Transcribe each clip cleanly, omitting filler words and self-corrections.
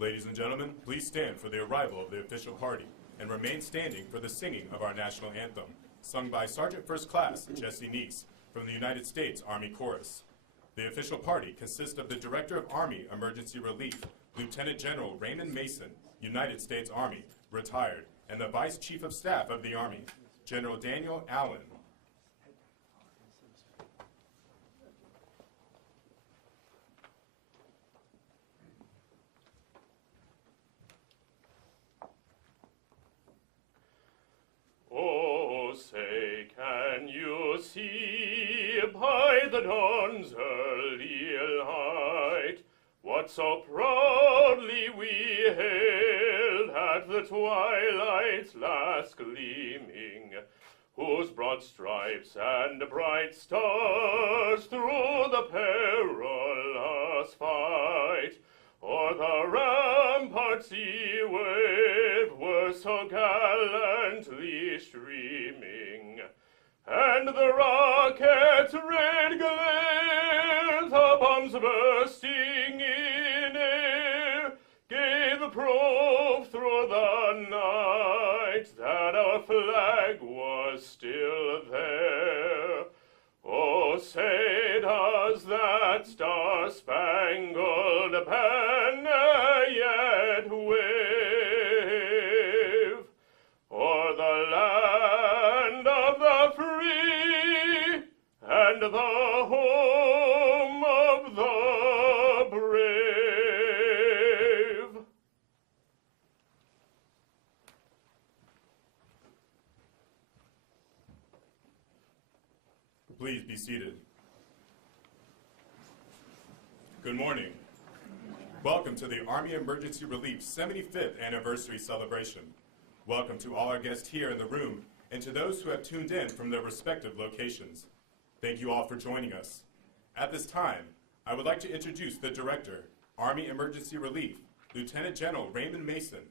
Ladies and gentlemen, please stand for the arrival of the official party and remain standing for the singing of our national anthem, sung by Sergeant First Class Jesse Neese from the United States Army Chorus. The official party consists of the Director of Army Emergency Relief, Lieutenant General Raymond Mason, United States Army, retired, and the Vice Chief of Staff of the Army, General Daniel Allen. Oh, say, can you see by the dawn's early light what so proudly we hailed at the twilight's last gleaming, whose broad stripes and bright stars through the perilous fight o'er the ramparts wave were so gallantly streaming, and the rocket's red glare, the bombs bursting in air, gave proof through the night that our flag was still there. Oh, say does that star-spangled banner yet wave o'er the land of the free and the home of the brave? Please be seated. Good morning. Welcome to the Army Emergency Relief 75th Anniversary Celebration. Welcome to all our guests here in the room and to those who have tuned in from their respective locations. Thank you all for joining us. At this time, I would like to introduce the Director, Army Emergency Relief, Lieutenant General Raymond Mason.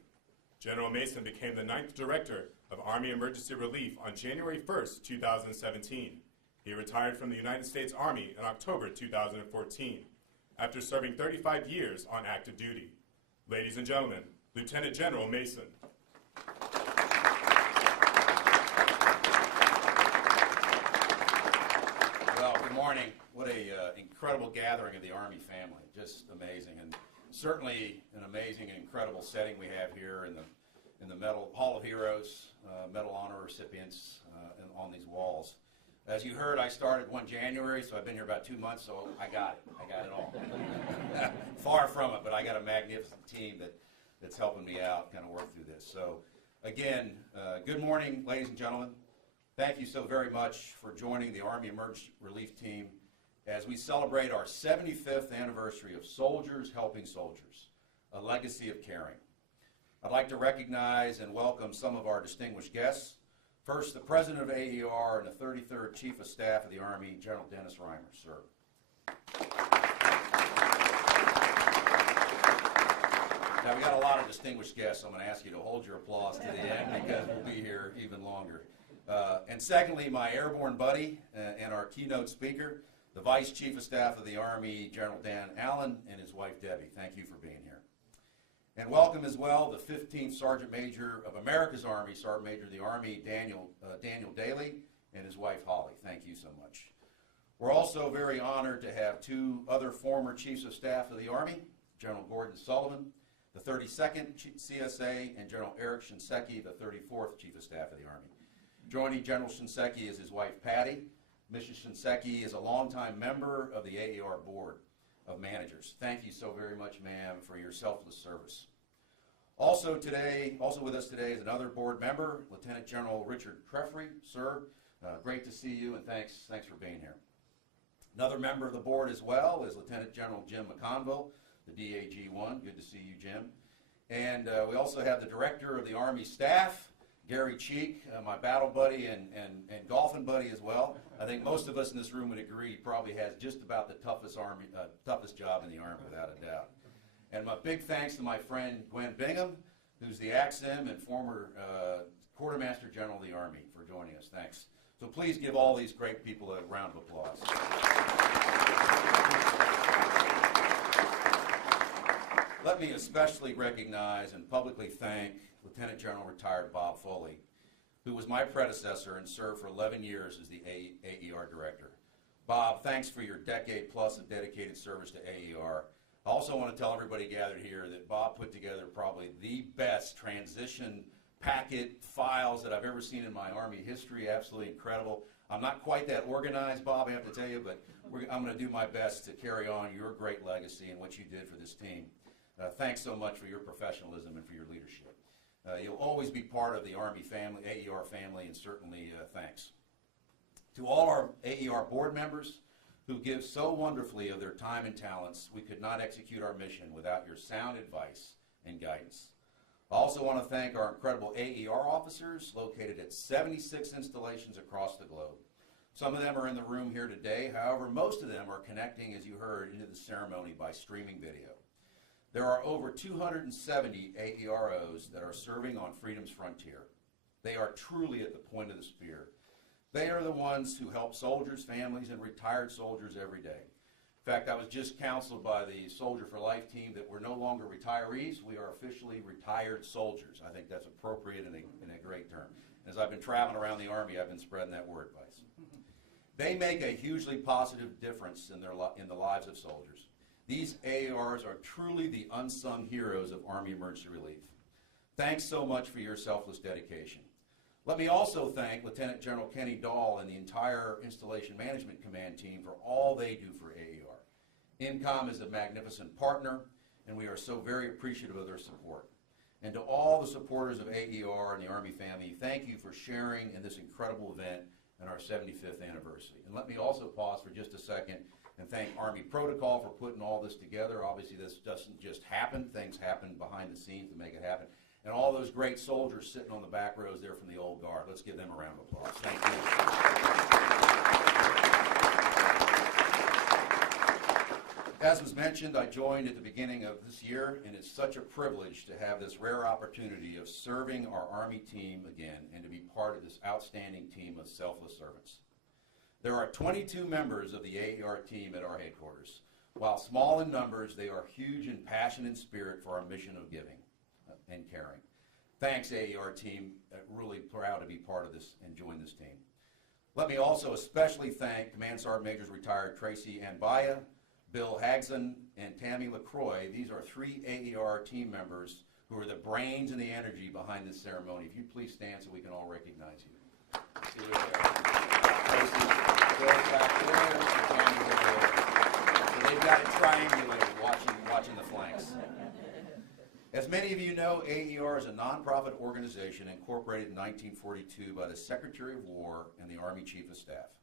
General Mason became the 9th Director of Army Emergency Relief on January 1st, 2017. He retired from the United States Army in October 2014 after serving 35 years on active duty. Ladies and gentlemen, Lieutenant General Mason. Well, good morning. What a incredible gathering of the Army family. Just amazing, and certainly an amazing and incredible setting we have here in the Medal Hall of Heroes, Medal Honor recipients on these walls. As you heard, I started 1 January, so I've been here about 2 months, so I got it. I got it all. Far from it, but I got a magnificent team that's helping me out, kind of work through this. So, again, good morning, ladies and gentlemen. Thank you so very much for joining the Army Emergency Relief Team as we celebrate our 75th anniversary of Soldiers Helping Soldiers, a legacy of caring. I'd like to recognize and welcome some of our distinguished guests. First, the President of AER and the 33rd Chief of Staff of the Army, General Dennis Reimer, sir. Now, we got a lot of distinguished guests, so I'm going to ask you to hold your applause to the end because we'll be here even longer. And secondly, my airborne buddy and our keynote speaker, the Vice Chief of Staff of the Army, General Dan Allen, and his wife, Debbie. Thank you for being here. And welcome as well the 15th Sergeant Major of America's Army, Sergeant Major of the Army, Daniel Daly, and his wife, Holly. Thank you so much. We're also very honored to have 2 other former Chiefs of Staff of the Army, General Gordon Sullivan, the 32nd CSA, and General Eric Shinseki, the 34th Chief of Staff of the Army. Joining General Shinseki is his wife, Patty. Mrs. Shinseki is a longtime member of the AER Board of Managers. Thank you so very much, ma'am, for your selfless service. Also with us today is another board member, Lieutenant General Richard Creffrey. Sir, great to see you, and thanks for being here. Another member of the board as well is Lieutenant General Jim McConville, the DAG-1. Good to see you, Jim. And we also have the Director of the Army Staff, Gary Cheek, my battle buddy and golfing buddy as well. I think most of us in this room would agree he probably has just about the toughest job in the Army, without a doubt. And my big thanks to my friend Gwen Bingham, who's the ACSM and former Quartermaster General of the Army, for joining us. Thanks. So please give all these great people a round of applause. Let me especially recognize and publicly thank Lieutenant General retired Bob Foley, who was my predecessor and served for 11 years as the AER director. Bob, thanks for your decade plus of dedicated service to AER. I also want to tell everybody gathered here that Bob put together probably the best transition packet files that I've ever seen in my Army history. Absolutely incredible. I'm not quite that organized, Bob, I have to tell you, but I'm going to do my best to carry on your great legacy and what you did for this team. Thanks so much for your professionalism and for your leadership. You'll always be part of the Army family, AER family, and certainly thanks. To all our AER board members who give so wonderfully of their time and talents, we could not execute our mission without your sound advice and guidance. I also want to thank our incredible AER officers located at 76 installations across the globe. Some of them are in the room here today. However, most of them are connecting, as you heard, into the ceremony by streaming video. There are over 270 AEROs that are serving on freedom's frontier. They are truly at the point of the spear. They are the ones who help soldiers, families, and retired soldiers every day. In fact, I was just counseled by the Soldier for Life team that we're no longer retirees. We are officially retired soldiers. I think that's appropriate and a great term. As I've been traveling around the Army, I've been spreading that word, Vice. They make a hugely positive difference in the lives of soldiers. These AARs are truly the unsung heroes of Army Emergency Relief. Thanks so much for your selfless dedication. Let me also thank Lieutenant General Kenny Dahl and the entire Installation Management Command team for all they do for AER. INCOM is a magnificent partner, and we are so very appreciative of their support. And to all the supporters of AER and the Army family, thank you for sharing in this incredible event and our 75th anniversary. And let me also pause for just a second and thank Army Protocol for putting all this together. Obviously, this doesn't just happen. Things happen behind the scenes to make it happen. And all those great soldiers sitting on the back rows there from the old guard. Let's give them a round of applause. Thank you. As was mentioned, I joined at the beginning of this year, and it's such a privilege to have this rare opportunity of serving our Army team again and to be part of this outstanding team of selfless servants. There are 22 members of the AER team at our headquarters. While small in numbers, they are huge in passion and spirit for our mission of giving and caring. Thanks, AER team. Really proud to be part of this and join this team. Let me also especially thank Command Sergeant Majors retired Tracy Anbaya, Bill Hagson, and Tammy LaCroix. These are 3 AER team members who are the brains and the energy behind this ceremony. If you please stand so we can all recognize you. See you there. Tracy, Bill's back there, Tammy's over there. So they've got it triangulated watching the flanks. As many of you know, AER is a nonprofit organization incorporated in 1942 by the Secretary of War and the Army Chief of Staff.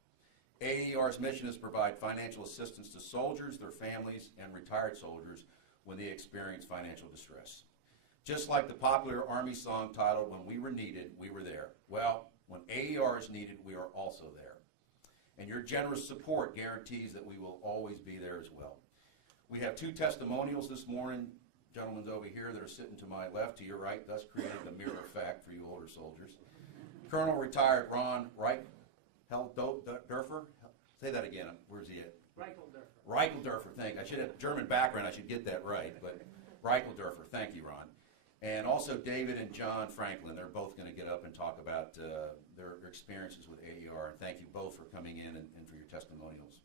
AER's mission is to provide financial assistance to soldiers, their families, and retired soldiers when they experience financial distress. Just like the popular Army song titled, "When We Were Needed, We Were There." Well, when AER is needed, we are also there. And your generous support guarantees that we will always be there as well. We have 2 testimonials this morning. Gentlemen's over here that are sitting to my left, to your right, thus creating the mirror effect for you older soldiers. Colonel retired Ron Reichelderfer. Say that again. Where's he at? Reichelderfer, thank you. I should have German background. I should get that right. But Reichelderfer, thank you, Ron. And also David and John Franklin. They're both going to get up and talk about their experiences with AER. And thank you both for coming in and for your testimonials.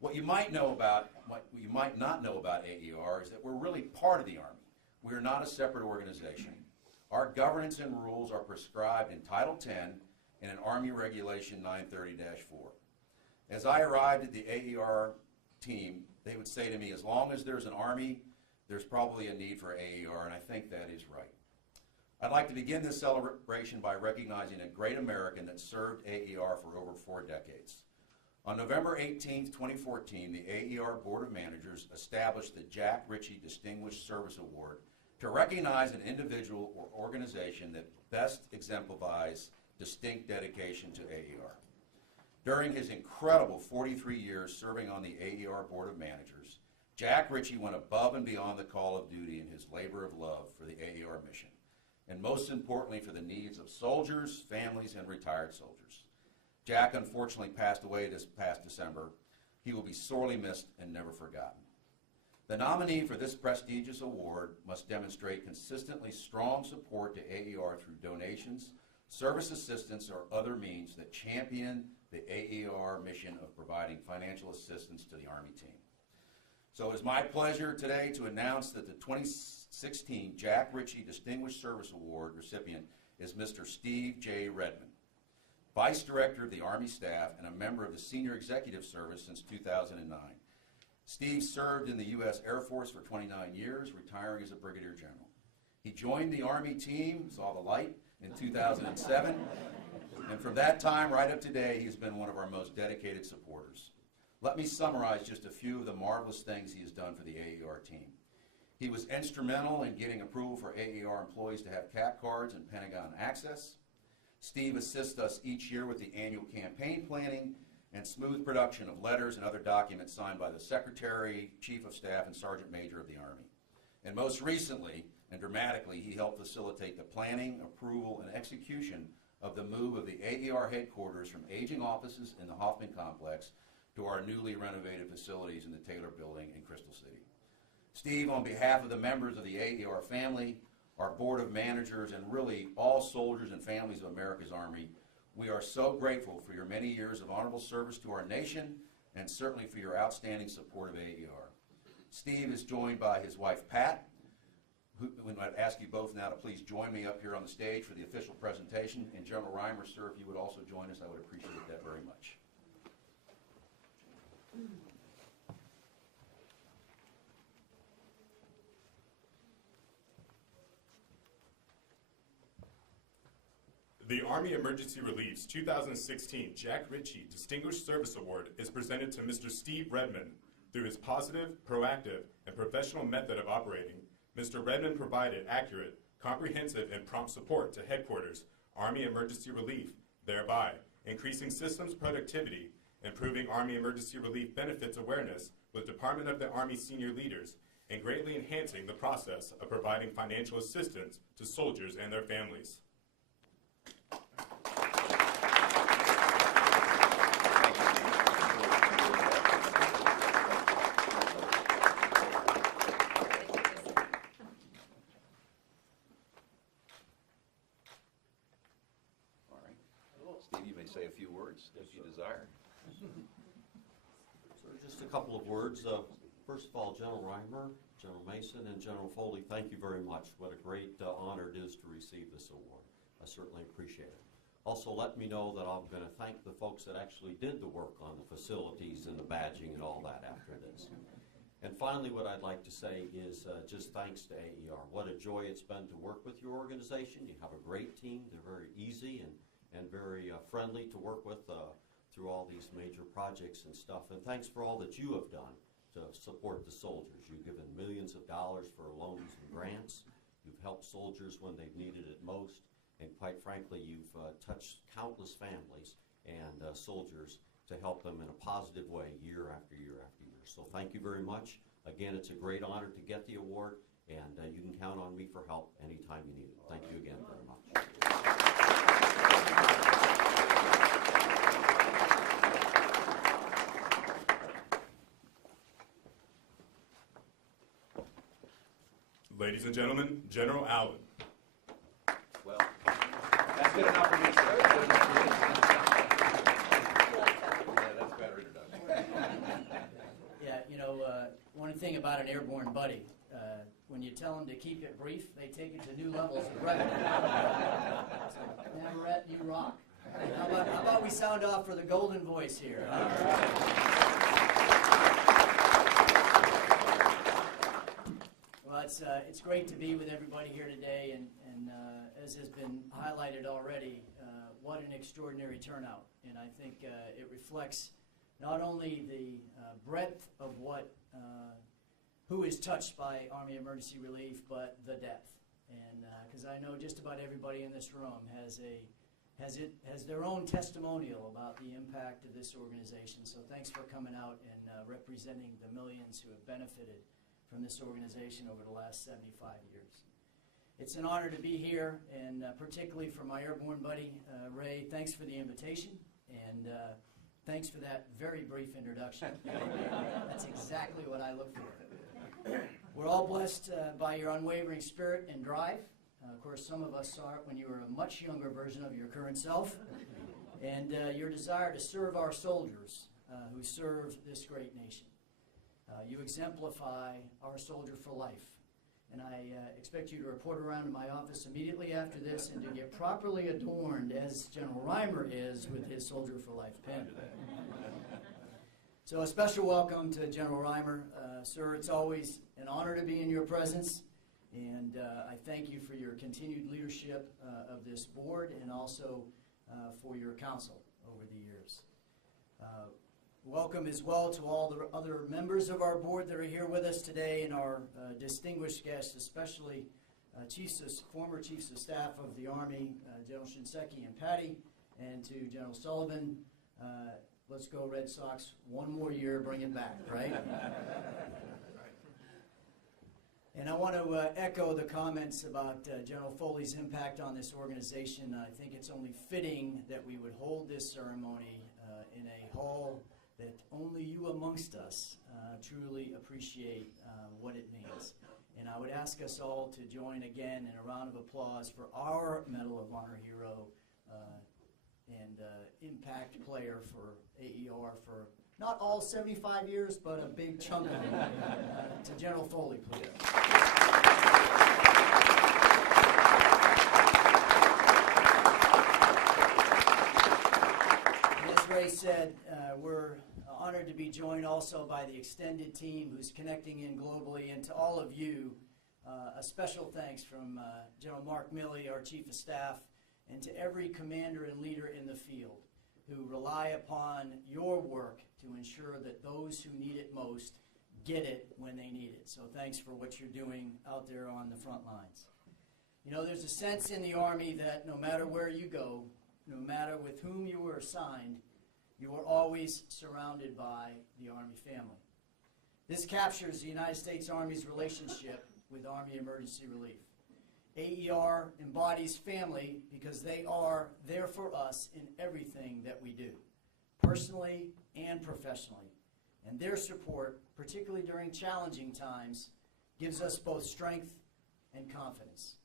What you might not know about AER is that we're really part of the Army. We are not a separate organization. Our governance and rules are prescribed in Title 10 and in Army Regulation 930-4. As I arrived at the AER team, they would say to me, as long as there's an Army, there's probably a need for AER, and I think that is right. I'd like to begin this celebration by recognizing a great American that served AER for over 4 decades. On November 18, 2014, the AER Board of Managers established the Jack Ritchie Distinguished Service Award to recognize an individual or organization that best exemplifies distinct dedication to AER. During his incredible 43 years serving on the AER Board of Managers, Jack Ritchie went above and beyond the call of duty in his labor of love for the AER mission, and most importantly for the needs of soldiers, families, and retired soldiers. Jack unfortunately passed away this past December. He will be sorely missed and never forgotten. The nominee for this prestigious award must demonstrate consistently strong support to AER through donations, service assistance, or other means that champion the AER mission of providing financial assistance to the Army team. So it is my pleasure today to announce that the 2016 Jack Ritchie Distinguished Service Award recipient is Mr. Steve J. Redmond, Vice Director of the Army Staff and a member of the Senior Executive Service since 2009. Steve served in the U.S. Air Force for 29 years, retiring as a Brigadier General. He joined the Army team, saw the light, in 2007, and from that time right up to today, he's been one of our most dedicated supporters. Let me summarize just a few of the marvelous things he has done for the AER team. He was instrumental in getting approval for AER employees to have CAP cards and Pentagon access. Steve assists us each year with the annual campaign planning and smooth production of letters and other documents signed by the Secretary, Chief of Staff, and Sergeant Major of the Army. And most recently, and dramatically, he helped facilitate the planning, approval, and execution of the move of the AER headquarters from aging offices in the Hoffman Complex to our newly renovated facilities in the Taylor Building in Crystal City. Steve, on behalf of the members of the AER family, our Board of Managers, and really all soldiers and families of America's Army, we are so grateful for your many years of honorable service to our nation and certainly for your outstanding support of AER. Steve is joined by his wife, Pat, who I'd ask you both now to please join me up here on the stage for the official presentation. And General Reimer, sir, if you would also join us, I would appreciate that very much. The Army Emergency Relief's 2016 Jack Ritchie Distinguished Service Award is presented to Mr. Steve Redmond. Through his positive, proactive, and professional method of operating, Mr. Redmond provided accurate, comprehensive, and prompt support to Headquarters Army Emergency Relief, thereby increasing systems productivity, improving Army Emergency Relief benefits awareness with Department of the Army senior leaders, and greatly enhancing the process of providing financial assistance to soldiers and their families. Steve, you may say a few words if you desire. So just a couple of words. First of all, General Reimer, General Mason, and General Foley, thank you very much. What a great honor it is to receive this award. I certainly appreciate it. Also, let me know that I'm going to thank the folks that actually did the work on the facilities and the badging and all that after this. And finally, what I'd like to say is just thanks to AER. What a joy it's been to work with your organization. You have a great team. They're very easy and very friendly to work with through all these major projects and stuff. And thanks for all that you have done to support the soldiers. You've given millions of dollars for loans and grants. You've helped soldiers when they've needed it most. And quite frankly, you've touched countless families and soldiers to help them in a positive way year after year after year. So thank you very much. Again, it's a great honor to get the award, and you can count on me for help anytime you need it. Thank you again very much. Ladies and gentlemen, General Allen. Well, that's good enough for me, sir. That's good enough for me. Yeah, that's a better introduction. Yeah, you know, one thing about an airborne buddy, when you tell them to keep it brief, they take it to new levels of brevity. So, Navarrete, you rock. How about we sound off for the golden voice here? All right. Well, it's great to be with everybody here today, and as has been highlighted already, what an extraordinary turnout. And I think it reflects not only the breadth of who is touched by Army Emergency Relief, but the depth. And because I know just about everybody in this room has their own testimonial about the impact of this organization. So thanks for coming out and representing the millions who have benefited from this organization over the last 75 years. It's an honor to be here, and particularly for my airborne buddy, Ray, thanks for the invitation, and thanks for that very brief introduction. That's exactly what I look for. We're all blessed by your unwavering spirit and drive. Of course, some of us saw it when you were a much younger version of your current self. And your desire to serve our soldiers who serve this great nation. You exemplify our soldier for life. And I expect you to report around to my office immediately after this and to get properly adorned, as General Reimer is, with his Soldier for Life pin. So a special welcome to General Reimer. Sir, it's always an honor to be in your presence, and I thank you for your continued leadership of this board and also for your counsel over the years. Welcome as well to all the other members of our board that are here with us today and our distinguished guests, especially former Chiefs of Staff of the Army, General Shinseki and Patty, and to General Sullivan. Let's go Red Sox. One more year, bring it back, right? And I want to echo the comments about General Foley's impact on this organization. I think it's only fitting that we would hold this ceremony in a hall that only you amongst us truly appreciate what it means. And I would ask us all to join again in a round of applause for our Medal of Honor hero and impact player for AER for not all 75 years, but a big chunk of it. To General Foley, please. And as Ray said, we're honored to be joined also by the extended team who's connecting in globally, and to all of you, a special thanks from General Mark Milley, our Chief of Staff, and to every commander and leader in the field who rely upon your work to ensure that those who need it most get it when they need it. So thanks for what you're doing out there on the front lines. You know, there's a sense in the Army that no matter where you go, no matter with whom you were assigned, you are always surrounded by the Army family. This captures the United States Army's relationship with Army Emergency Relief. AER embodies family because they are there for us in everything that we do, personally and professionally. And their support, particularly during challenging times, gives us both strength and confidence.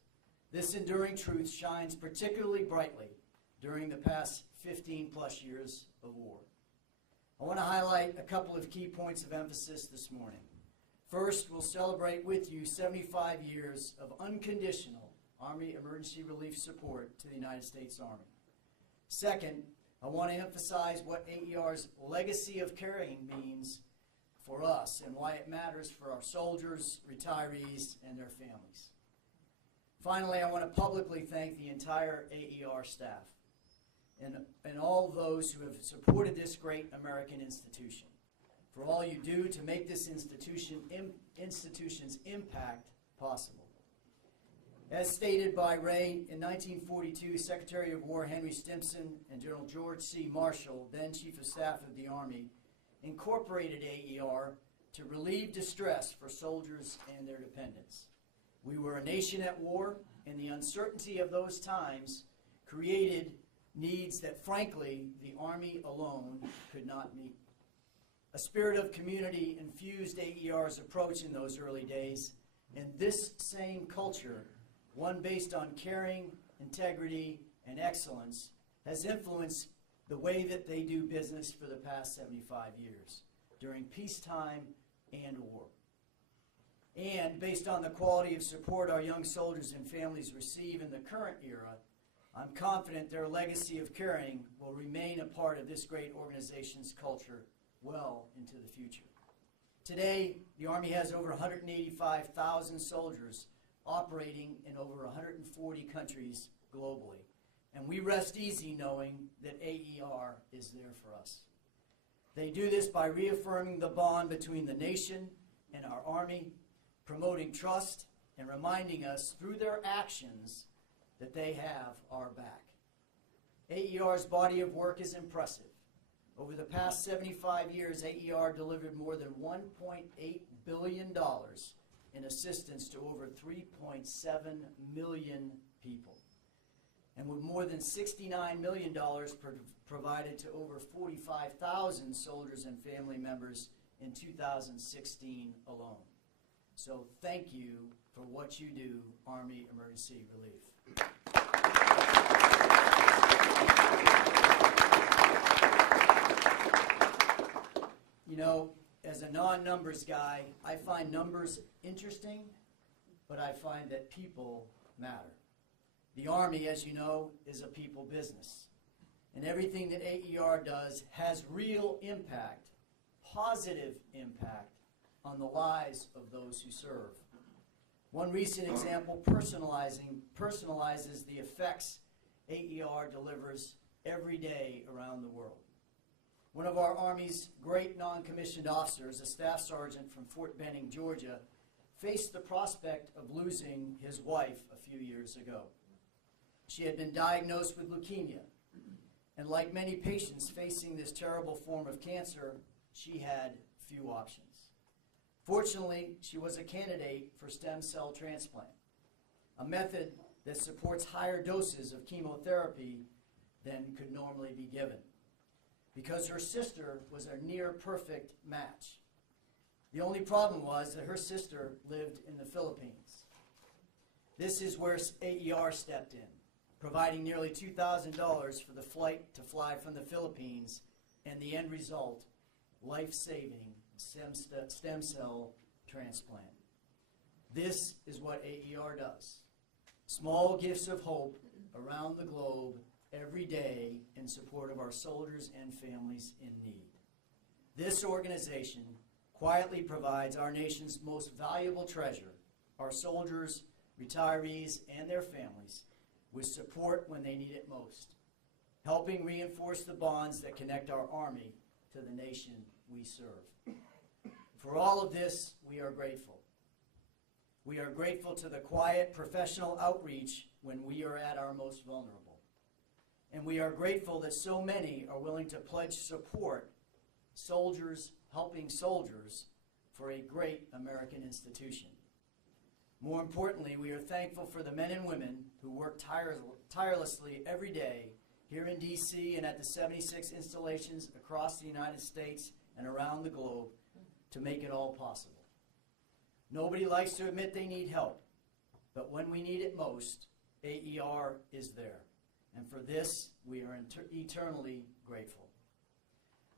This enduring truth shines particularly brightly during the past 15-plus years of war. I want to highlight a couple of key points of emphasis this morning. First, we'll celebrate with you 75 years of unconditional Army Emergency Relief support to the United States Army. Second, I want to emphasize what AER's legacy of caring means for us and why it matters for our soldiers, retirees, and their families. Finally, I want to publicly thank the entire AER staff and all those who have supported this great American institution for all you do to make this institution's impact possible. As stated by Ray, in 1942, Secretary of War Henry Stimson and General George C. Marshall, then Chief of Staff of the Army, incorporated AER to relieve distress for soldiers and their dependents. We were a nation at war, and the uncertainty of those times created needs that, frankly, the Army alone could not meet. A spirit of community infused AER's approach in those early days, and this same culture, one based on caring, integrity, and excellence, has influenced the way that they do business for the past 75 years, during peacetime and war. And based on the quality of support our young soldiers and families receive in the current era, I'm confident their legacy of caring will remain a part of this great organization's culture well into the future. Today, the Army has over 185,000 soldiers operating in over 140 countries globally. And we rest easy knowing that AER is there for us. They do this by reaffirming the bond between the nation and our Army, promoting trust, and reminding us through their actions that they have our back. AER's body of work is impressive. Over the past 75 years, AER delivered more than $1.8 billion in assistance to over 3.7 million people, and with more than $69 million provided to over 45,000 soldiers and family members in 2016 alone. So thank you for what you do, Army Emergency Relief. You know, as a non-numbers guy, I find numbers interesting, but I find that people matter. The Army, as you know, is a people business. And everything that AER does has real impact, positive impact, on the lives of those who serve. One recent example personalizes the effects AER delivers every day around the world. One of our Army's great non-commissioned officers, a staff sergeant from Fort Benning, Georgia, faced the prospect of losing his wife a few years ago. She had been diagnosed with leukemia, and like many patients facing this terrible form of cancer, she had few options. Fortunately, she was a candidate for stem cell transplant, a method that supports higher doses of chemotherapy than could normally be given, because her sister was a near-perfect match. The only problem was that her sister lived in the Philippines. This is where AER stepped in, providing nearly $2,000 for the flight to fly from the Philippines, and the end result, life-saving stem cell transplant. This is what AER does. Small gifts of hope around the globe every day in support of our soldiers and families in need. This organization quietly provides our nation's most valuable treasure, our soldiers, retirees, and their families, with support when they need it most, helping reinforce the bonds that connect our Army to the nation we serve. For all of this, we are grateful. We are grateful to the quiet, professional outreach when we are at our most vulnerable. And we are grateful that so many are willing to pledge support, soldiers helping soldiers, for a great American institution. More importantly, we are thankful for the men and women who work tirelessly every day here in D.C. and at the 76 installations across the United States and around the globe to make it all possible. Nobody likes to admit they need help, but when we need it most, AER is there. And for this, we are eternally grateful.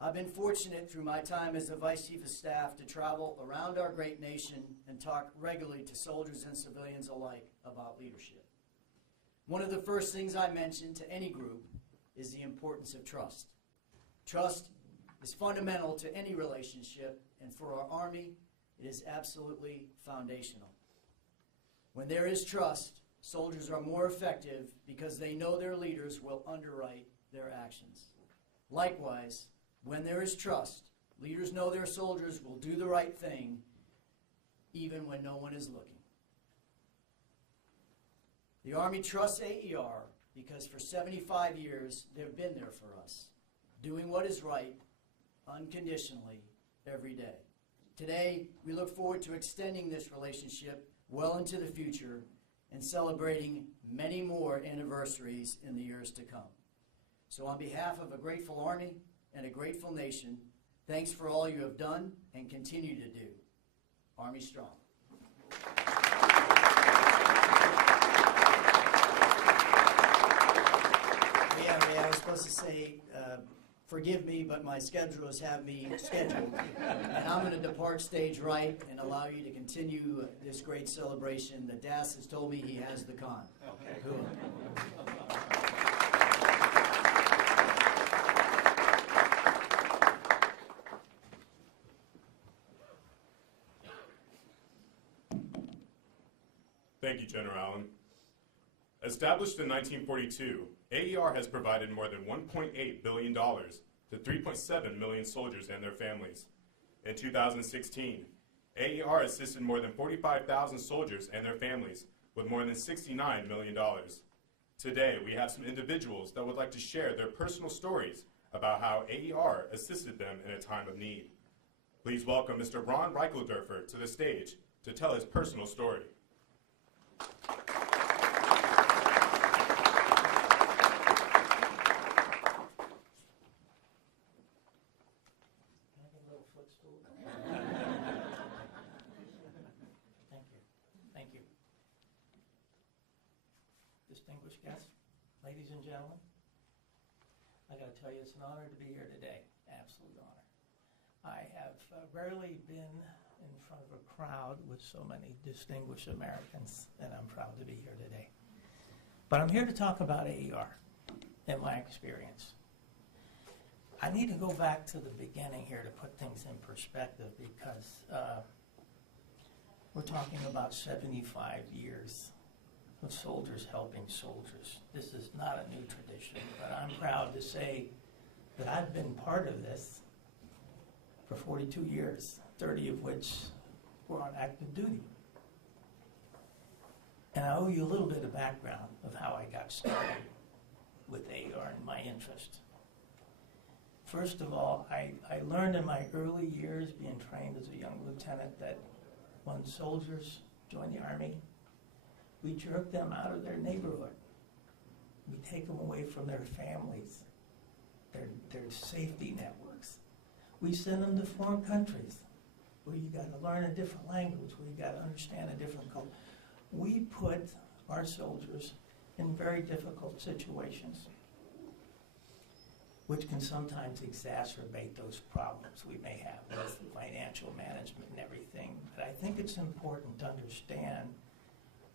I've been fortunate through my time as the Vice Chief of Staff to travel around our great nation and talk regularly to soldiers and civilians alike about leadership. One of the first things I mention to any group is the importance of trust. Trust is fundamental to any relationship, and for our Army, it is absolutely foundational. When there is trust, soldiers are more effective because they know their leaders will underwrite their actions. Likewise, when there is trust, leaders know their soldiers will do the right thing even when no one is looking. The Army trusts AER because for 75 years they've been there for us, doing what is right unconditionally every day. Today, we look forward to extending this relationship well into the future and celebrating many more anniversaries in the years to come. So on behalf of a grateful Army and a grateful nation, thanks for all you have done and continue to do. Army strong. Yeah, I was supposed to say, forgive me, but my schedulers have me scheduled. And I'm going to depart stage right and allow you to continue this great celebration. The DAS has told me he has the con. Okay. Cool. Thank you, General Allen. Established in 1942, AER has provided more than $1.8 billion to 3.7 million soldiers and their families. In 2016, AER assisted more than 45,000 soldiers and their families with more than $69 million. Today, we have some individuals that would like to share their personal stories about how AER assisted them in a time of need. Please welcome Mr. Ron Reichelderfer to the stage to tell his personal story. distinguished guests, ladies and gentlemen, I got to tell you, it's an honor to be here today. Absolute honor. I have rarely been in front of a crowd with so many distinguished Americans, and I'm proud to be here today. But I'm here to talk about AER and my experience. I need to go back to the beginning here to put things in perspective because we're talking about 75 years of soldiers helping soldiers. This is not a new tradition, but I'm proud to say that I've been part of this for 42 years, 30 of which were on active duty. And I owe you a little bit of background of how I got started with AER and my interest. First of all, I learned in my early years being trained as a young lieutenant that when soldiers join the Army, we jerk them out of their neighborhood. We take them away from their families, their safety networks. We send them to foreign countries where you got to learn a different language, where you got to understand a different culture. We put our soldiers in very difficult situations, which can sometimes exacerbate those problems we may have with financial management and everything. But I think it's important to understand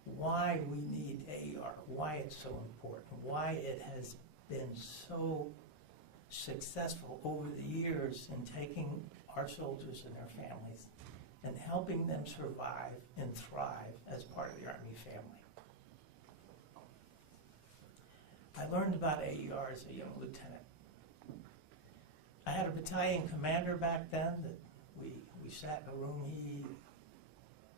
why we need AER, why it's so important, why it has been so successful over the years in taking our soldiers and their families and helping them survive and thrive as part of the Army family. I learned about AER as a young lieutenant. I had a battalion commander back then that we sat in a room. He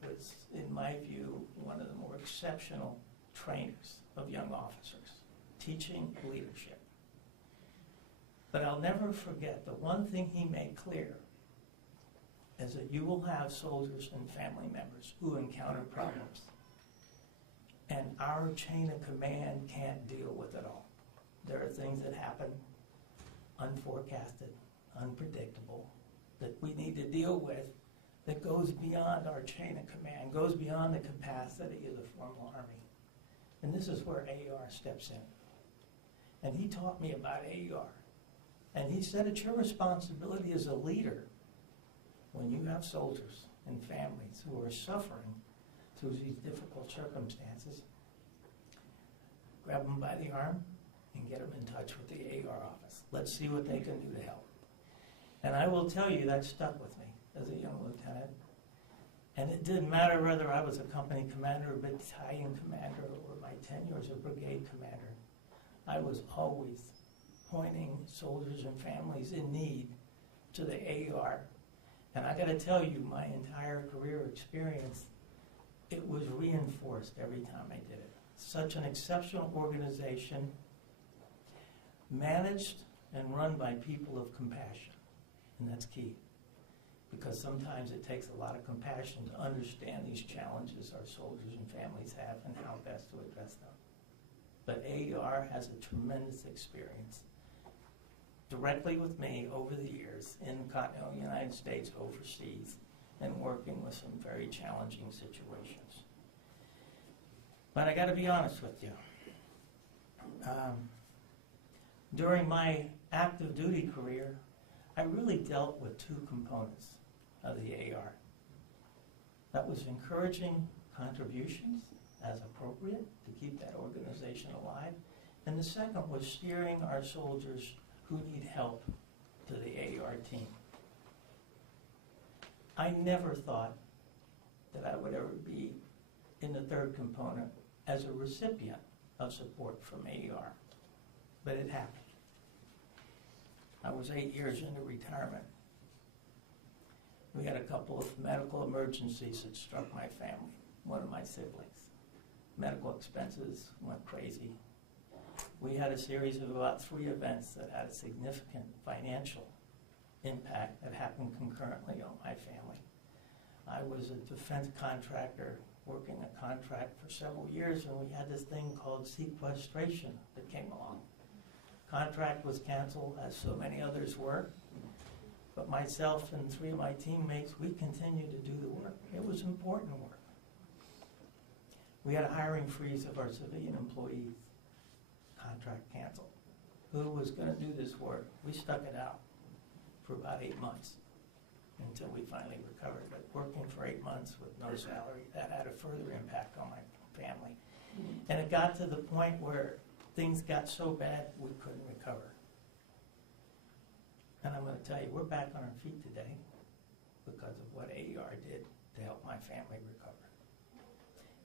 was, in my view, one of the more exceptional trainers of young officers, teaching leadership. But I'll never forget the one thing he made clear is that you will have soldiers and family members who encounter problems. And our chain of command can't deal with it all. There are things that happen unforecasted, unpredictable, that we need to deal with that goes beyond our chain of command, goes beyond the capacity of the formal Army. And this is where AER steps in. And he taught me about AER. And he said it's your responsibility as a leader when you have soldiers and families who are suffering through these difficult circumstances, grab them by the arm and get them in touch with the AER office. Let's see what they can do to help. And I will tell you that stuck with me as a young lieutenant. And it didn't matter whether I was a company commander, a battalion commander, or my tenure as a brigade commander. I was always pointing soldiers and families in need to the AER. And I got to tell you, my entire career experience, it was reinforced every time I did it. Such an exceptional organization, managed and run by people of compassion. And that's key, because sometimes it takes a lot of compassion to understand these challenges our soldiers and families have and how best to address them. But AER has a tremendous experience directly with me over the years in the continental United States, overseas, and working with some very challenging situations. But I got to be honest with you. During my active duty career, I really dealt with two components of the AER. That was encouraging contributions as appropriate to keep that organization alive. And the second was steering our soldiers who need help to the AER team. I never thought that I would ever be in the third component as a recipient of support from AER, but it happened. I was 8 years into retirement. We had a couple of medical emergencies that struck my family, one of my siblings. Medical expenses went crazy. We had a series of about 3 events that had a significant financial impact that happened concurrently on my family. I was a defense contractor working a contract for several years, and we had this thing called sequestration that came along. Contract was canceled, as so many others were, but myself and 3 of my teammates, we continued to do the work. It was important work. We had a hiring freeze of our civilian employees, contract canceled. Who was going to do this work? We stuck it out for about 8 months until we finally recovered. But working for 8 months with no salary, that had a further impact on my family. And it got to the point where things got so bad we couldn't recover. And I'm going to tell you, we're back on our feet today because of what AER did to help my family recover.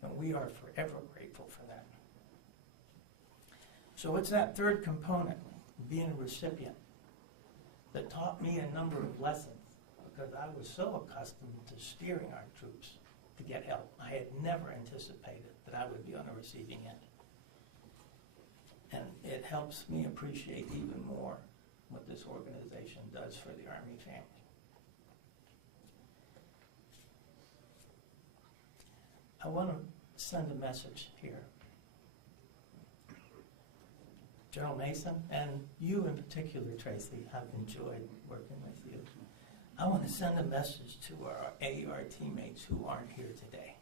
And we are forever grateful for that. So it's that third component, being a recipient, that taught me a number of lessons because I was so accustomed to steering our troops to get help. I had never anticipated that I would be on the receiving end. And it helps me appreciate even more what this organization does for the Army family. I want to send a message here. General Mason, and you in particular, Tracy, I've enjoyed working with you. I want to send a message to our AER teammates who aren't here today.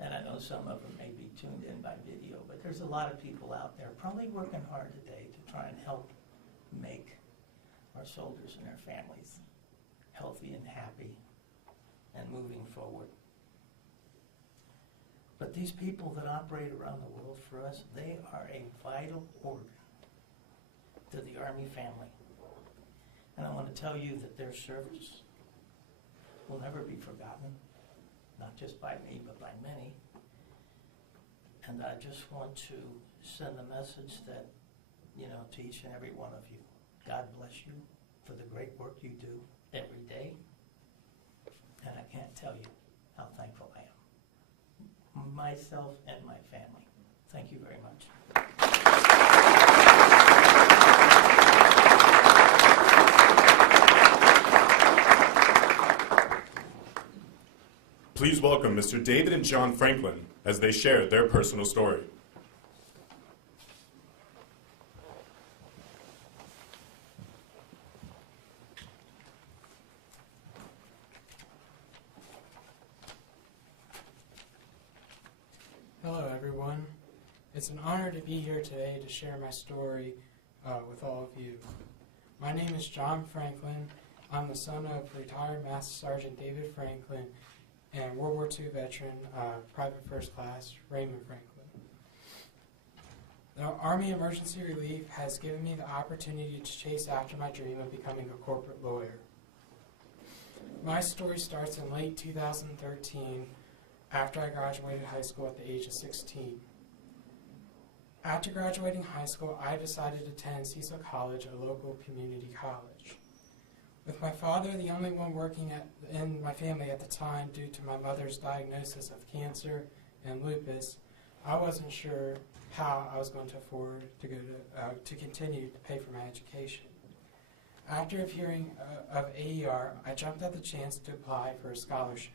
And I know some of them may be tuned in by video, but there's a lot of people out there probably working hard today to try and help make our soldiers and their families healthy and happy and moving forward. But these people that operate around the world for us, they are a vital organ to the Army family. And I want to tell you that their service will never be forgotten, not just by me, but by many. And I just want to send a message that, to each and every one of you, God bless you for the great work you do every day. And I can't tell you how thankful I am. Myself and my family. Thank you very much. Please welcome Mr. David and John Franklin as they share their personal story. Hello everyone. It's an honor to be here today to share my story with all of you. My name is John Franklin. I'm the son of retired Master Sergeant David Franklin and World War II veteran, Private First Class Raymond Franklin. The Army Emergency Relief has given me the opportunity to chase after my dream of becoming a corporate lawyer. My story starts in late 2013 after I graduated high school at the age of 16. After graduating high school, I decided to attend Cecil College, a local community college. With my father the only one working in my family at the time due to my mother's diagnosis of cancer and lupus, I wasn't sure how I was going to afford to continue to pay for my education. After hearing of AER, I jumped at the chance to apply for a scholarship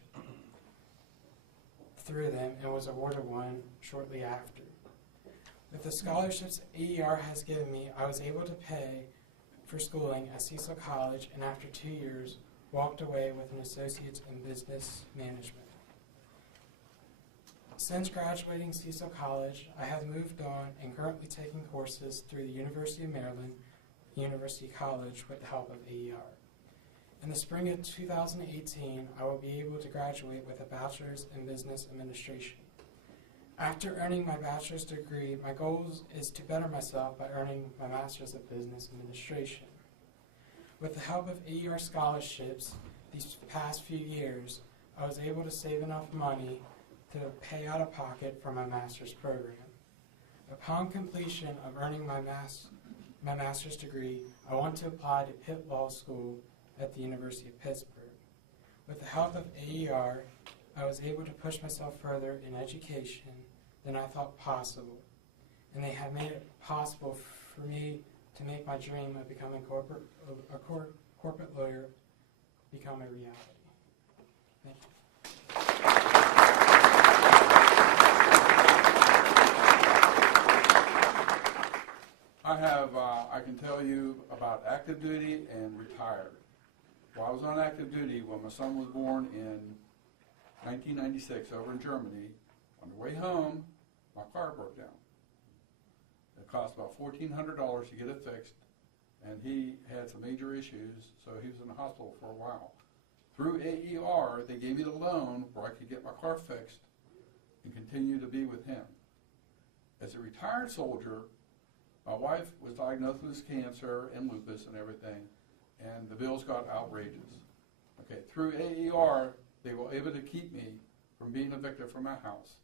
through them and was awarded one shortly after. With the scholarships AER has given me, I was able to pay for schooling at Cecil College and after 2 years walked away with an associate's in business management. Since graduating Cecil College, I have moved on and currently taking courses through the University of Maryland University College with the help of AER. In the spring of 2018, I will be able to graduate with a bachelor's in business administration. After earning my bachelor's degree, my goal is to better myself by earning my master's of business administration. With the help of AER scholarships these past few years, I was able to save enough money to pay out of pocket for my master's program. Upon completion of earning my master's degree, I want to apply to Pitt Law School at the University of Pittsburgh. With the help of AER, I was able to push myself further in education than I thought possible, and they have made it possible for me to make my dream of becoming a corporate lawyer become a reality. Thank you. I can tell you about active duty and retired. While I was on active duty, when my son was born in 1996 over in Germany, on the way home, my car broke down. It cost about $1,400 to get it fixed, and he had some major issues, so he was in the hospital for a while. Through AER, they gave me the loan where I could get my car fixed and continue to be with him. As a retired soldier, my wife was diagnosed with cancer and lupus and everything, and the bills got outrageous. Okay, through AER, they were able to keep me from being evicted from my house.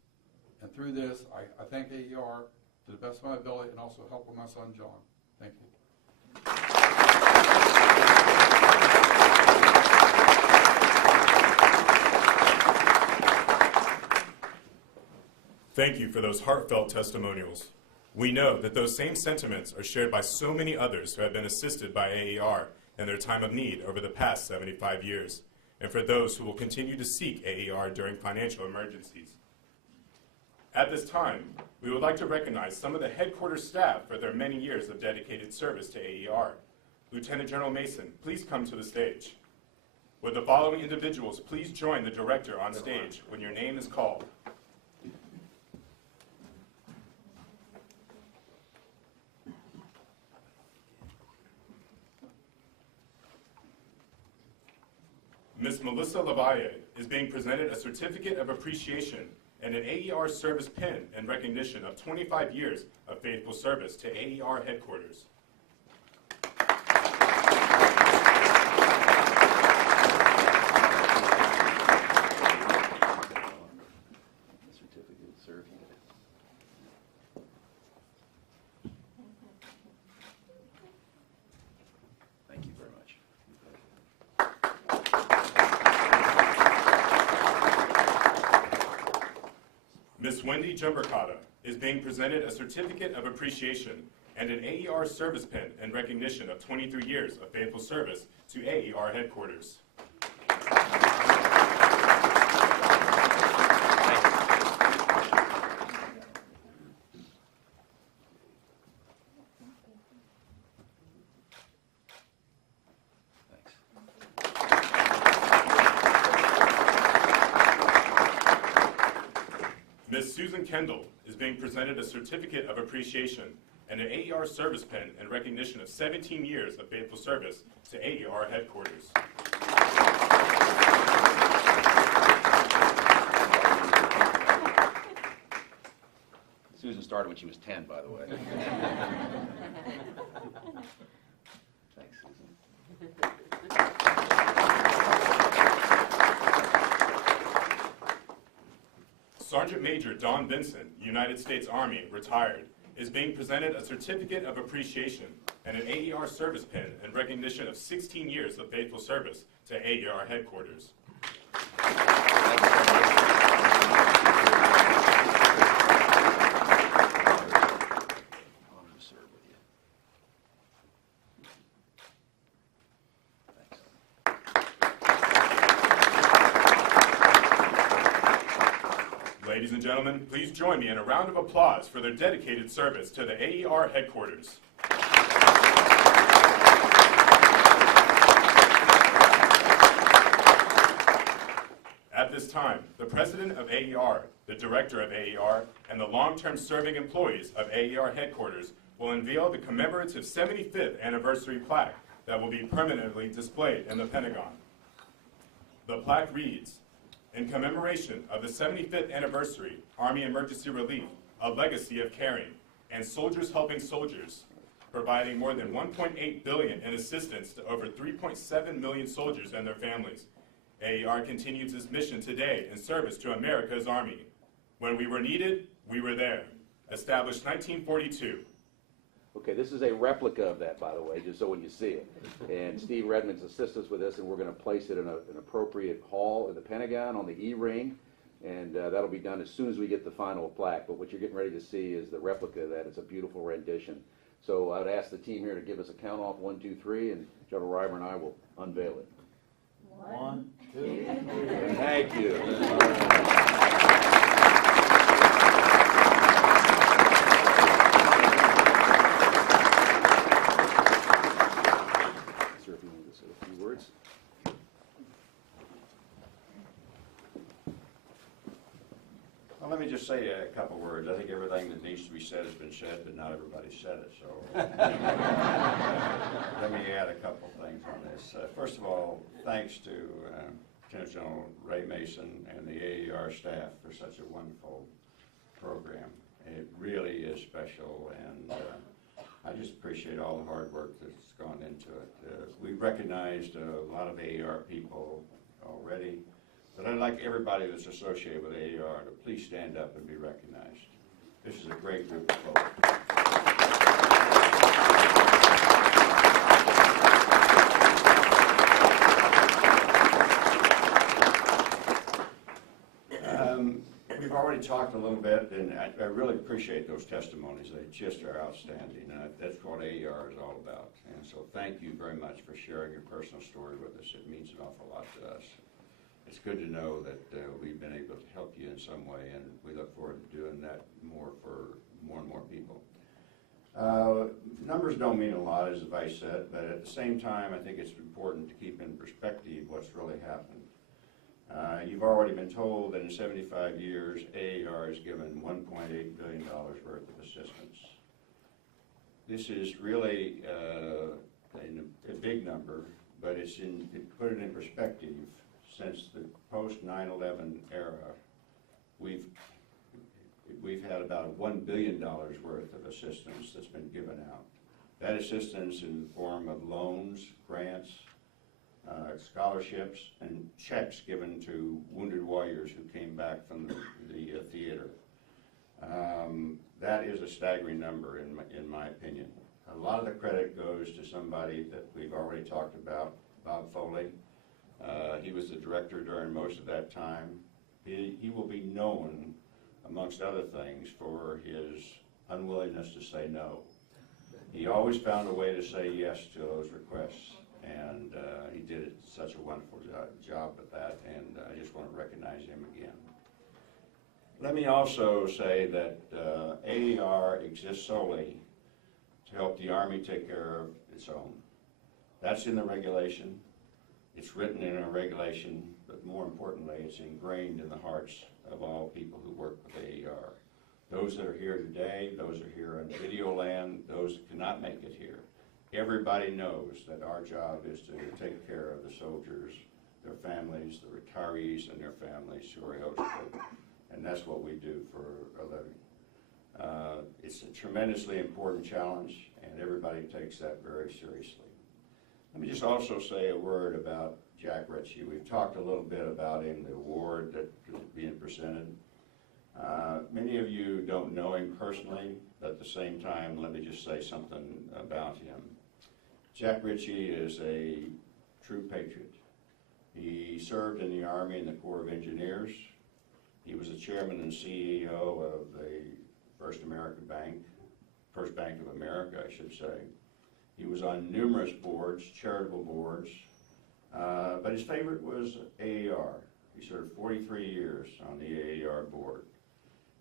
And through this, I thank AER to the best of my ability and also help with my son, John. Thank you. Thank you for those heartfelt testimonials. We know that those same sentiments are shared by so many others who have been assisted by AER in their time of need over the past 75 years, and for those who will continue to seek AER during financial emergencies. At this time, we would like to recognize some of the headquarters staff for their many years of dedicated service to AER. Lieutenant General Mason, please come to the stage. Would the following individuals please join the director on stage when your name is called? Ms. Melissa Lavalle is being presented a Certificate of Appreciation and an AER Service Pin in recognition of 25 years of faithful service to AER headquarters. Thank you very much. Ms. Wendy Jumberkata is being presented a Certificate of Appreciation and an AER Service Pin in recognition of 23 years of faithful service to AER headquarters. Ms. Susan Kendall is being presented a Certificate of Appreciation and an AER Service Pin in recognition of 17 years of faithful service to AER headquarters. Susan started when she was 10, by the way. Thanks, Susan. Sergeant Major Don Vincent, United States Army, retired, is being presented a Certificate of Appreciation and an AER Service Pin in recognition of 16 years of faithful service to AER headquarters. Ladies and gentlemen, please join me in a round of applause for their dedicated service to the AER headquarters. At this time, the President of AER, the Director of AER, and the long-term serving employees of AER headquarters will unveil the commemorative 75th anniversary plaque that will be permanently displayed in the Pentagon. The plaque reads, "In commemoration of the 75th anniversary, Army Emergency Relief, a legacy of caring, and soldiers helping soldiers, providing more than $1.8 billion in assistance to over 3.7 million soldiers and their families. AER continues its mission today in service to America's Army. When we were needed, we were there. Established 1942. Okay, this is a replica of that, by the way, just so when you see it. And Steve Redmond's assisted us with this, and we're going to place it in an appropriate hall in the Pentagon on the E-ring, and that'll be done as soon as we get the final plaque. But what you're getting ready to see is the replica of that. It's a beautiful rendition. So I would ask the team here to give us a count off, 1, 2, 3, and General Reimer and I will unveil it. 1, 2, 3. Thank you. Sir, if you want to say a few words. Well, let me just say a couple words. I think everything that needs to be said has been said, but not everybody said it, so let me add a couple things on this. First of all, thanks to Lieutenant General Ray Mason and the AER staff for such a wonderful program. It really is special, and I just appreciate all the hard work that's gone into it. We've recognized a lot of AER people already, but I'd like everybody that's associated with AER to please stand up and be recognized. This is a great group of folks. We've already talked a little bit, and I really appreciate those testimonies. They just are outstanding, and that's what AER is all about. And so thank you very much for sharing your personal story with us. It means an awful lot to us. It's good to know that we've been able to help you in some way, and we look forward to doing that more for more and more people. Numbers don't mean a lot, as the Vice said, but at the same time, I think it's important to keep in perspective what's really happened. You've already been told that in 75 years, AER has given $1.8 billion worth of assistance. This is really a big number, but to put it in perspective, since the post 9/11 era, we've had about $1 billion worth of assistance that's been given out. That assistance in the form of loans, grants, scholarships, and checks given to wounded warriors who came back from the theater. That is a staggering number in my opinion. A lot of the credit goes to somebody that we've already talked about, Bob Foley. He was the director during most of that time. He will be known, amongst other things, for his unwillingness to say no. He always found a way to say yes to those requests, and he did such a wonderful job with that, and I just want to recognize him again. Let me also say that AER exists solely to help the Army take care of its own. That's in the regulation. It's written in a regulation, but more importantly, it's ingrained in the hearts of all people who work with AER. Those that are here today, those that are here on video land, those that cannot make it here. Everybody knows that our job is to take care of the soldiers, their families, the retirees and their families who are eligible, and that's what we do for a living. It's a tremendously important challenge, and everybody takes that very seriously. Let me just also say a word about Jack Ritchie. We've talked a little bit about him, the award that is being presented. Many of you don't know him personally, but at the same time, let me just say something about him. Jack Ritchie is a true patriot. He served in the Army and the Corps of Engineers. He was the chairman and CEO of the First Bank of America, I should say. He was on numerous boards, charitable boards, but his favorite was AER. He served 43 years on the AER board.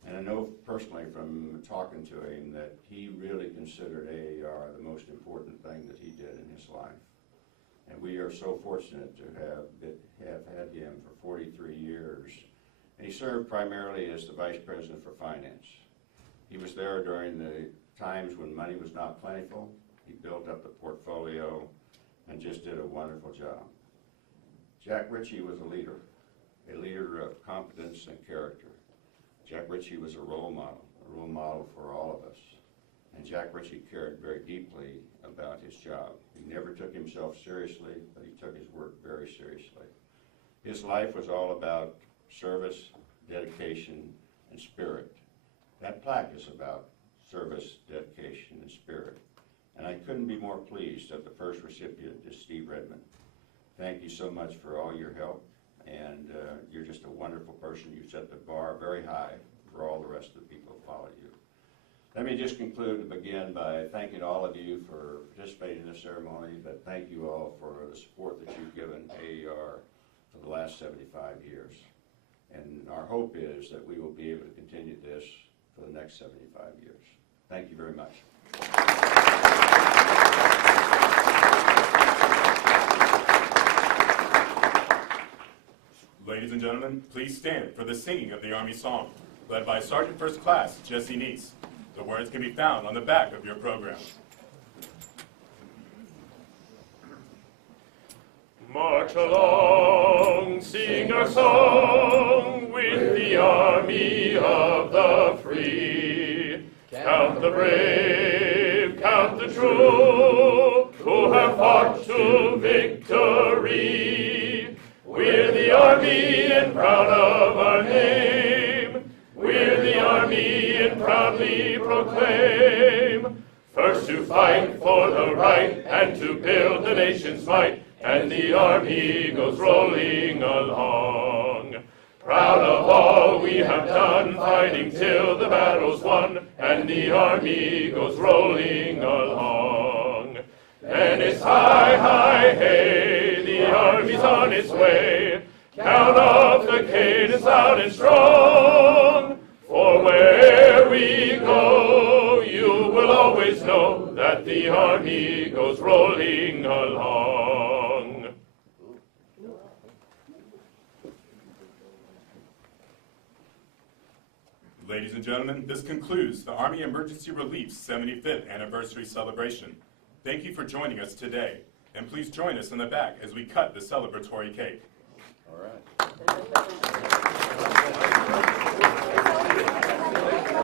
And I know personally from talking to him that he really considered AER the most important thing that he did in his life. And we are so fortunate to have had him for 43 years. And he served primarily as the Vice President for Finance. He was there during the times when money was not plentiful. He built up the portfolio and just did a wonderful job. Jack Ritchie was a leader of competence and character. Jack Ritchie was a role model for all of us. And Jack Ritchie cared very deeply about his job. He never took himself seriously, but he took his work very seriously. His life was all about service, dedication, and spirit. That plaque is about service, dedication, and spirit. And I couldn't be more pleased that the first recipient is Steve Redmond. Thank you so much for all your help, and you're just a wonderful person. You set the bar very high for all the rest of the people who follow you. Let me just conclude to begin by thanking all of you for participating in this ceremony, but thank you all for the support that you've given AER for the last 75 years. And our hope is that we will be able to continue this for the next 75 years. Thank you very much. Ladies and gentlemen, please stand for the singing of the Army song. led by Sergeant First Class Jesse Neese. The words can be found on the back of your program. March along, sing our song with the army of the free. Count the brave, count the true, who have fought to victory. We're the army and proud of our name. We're the army and proudly proclaim. First to fight for the right and to build the nation's might. And the army goes rolling along. Proud of all we have done, fighting till the battle's won. And the army goes rolling along. And it's hi, hi, hey, the army's on its way. Count off the cadence loud and strong. For where we go, you will always know that the army goes rolling along. Ladies and gentlemen, this concludes the Army Emergency Relief 75th Anniversary Celebration. Thank you for joining us today, and please join us in the back as we cut the celebratory cake. All right.